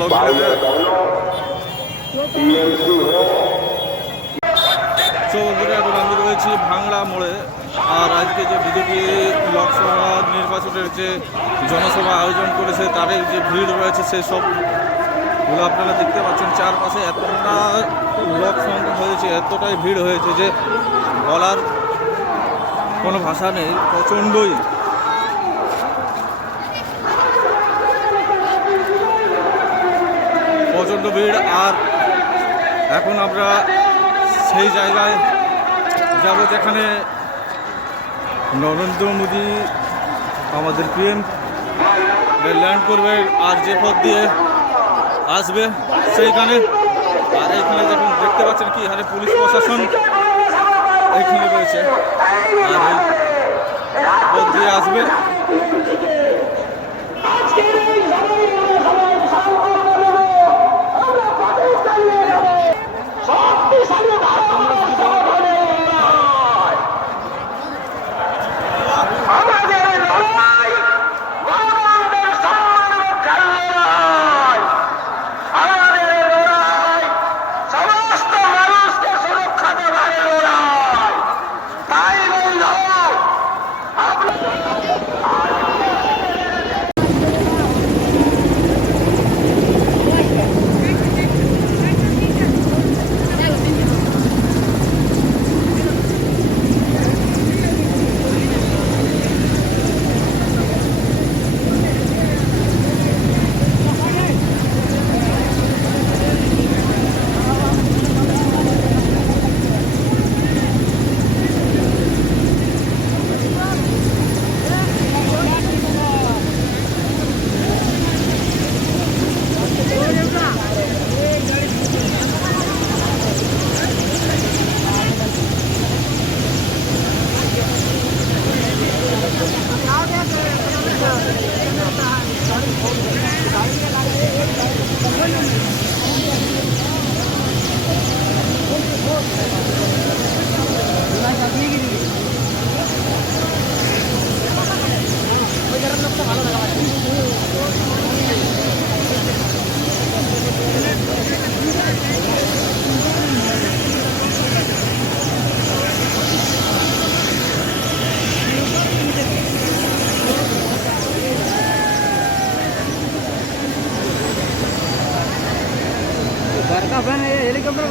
Blog তো মোড়ে। আর আজকে যে বিজেপি লোকসভা নির্বাচনের যে জনসভা আয়োজন করেছে তাদের যে ভিড় রয়েছে সেই সবগুলো আপনারা দেখতে পাচ্ছেন। চারপাশে এতটা লোক সংখ্যা হয়েছে, এতটাই ভিড় হয়েছে যে বলার কোনো ভাষা নেই। প্রচণ্ডই প্রচণ্ড ভিড় আর এখন আমরা সেই জায়গায় যাব যেখানে নরেন্দ্র মোদী, আমাদের পিএম ল্যান্ড করবে আর যে পথ দিয়ে আসবে সেইখানে। আর এইখানে দেখুন, দেখতে পাচ্ছেন কি? হারে পুলিশ প্রশাসন এইখানে রয়েছে। আর এই পথ দিয়ে আসবে। Helicopter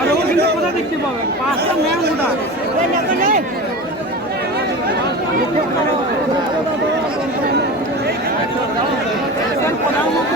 আর ও কিন্তু কোথা দেখতে পাবেন পাঁচটা ম্যাম ওটা প্রধানমন্ত্রী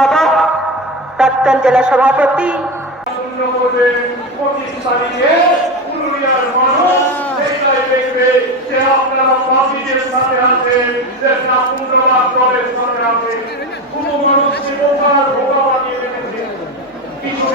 বাবা প্রাক্তন জেলা সভাপতি। কিছু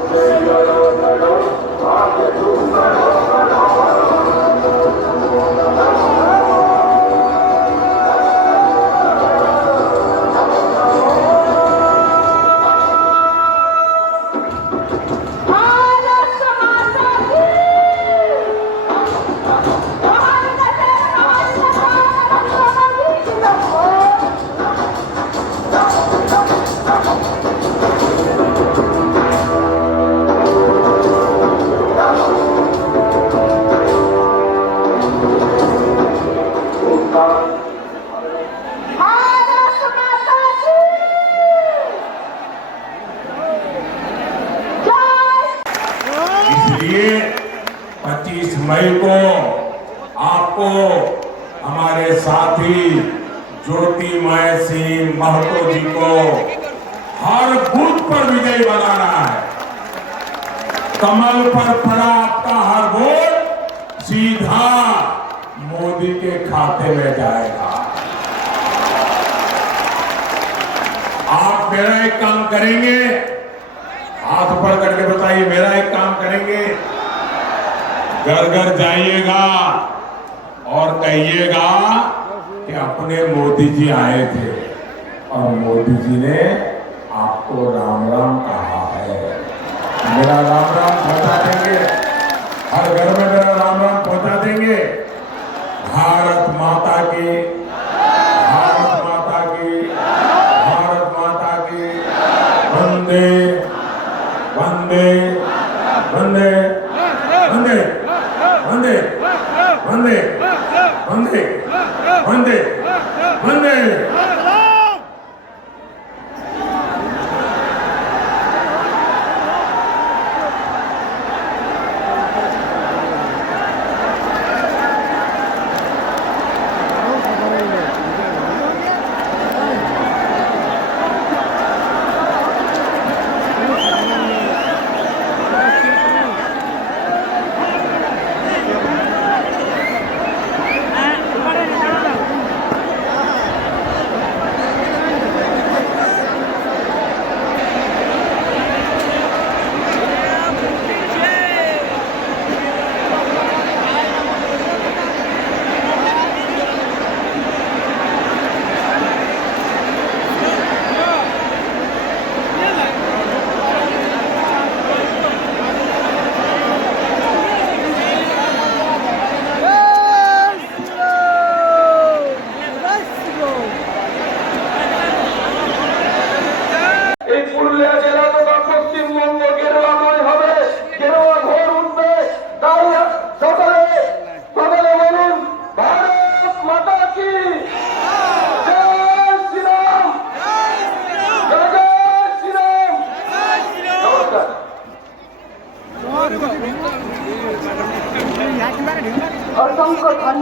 Senhor. सिंह महतो जी को हर बूथ पर विजयी बनाना है। कमल पर पड़ा आपका हर वोट सीधा मोदी के खाते में जाएगा। आप मेरा एक काम करेंगे, हाथ ऊपर करके बताइए, मेरा एक काम करेंगे। घर घर जाइएगा और कहिएगा कि अपने मोदी जी आए थे और मोदी जी ने आपको राम राम कहा है। मेरा राम राम पहुँचा देंगे। हर घर में मेरा राम राम पहुँचा देंगे। भारत माता की, भारत माता की, भारत माता की। वंदे वंदे वंदे वंदे वंदे वंदे वंदे। 어, 반대 반대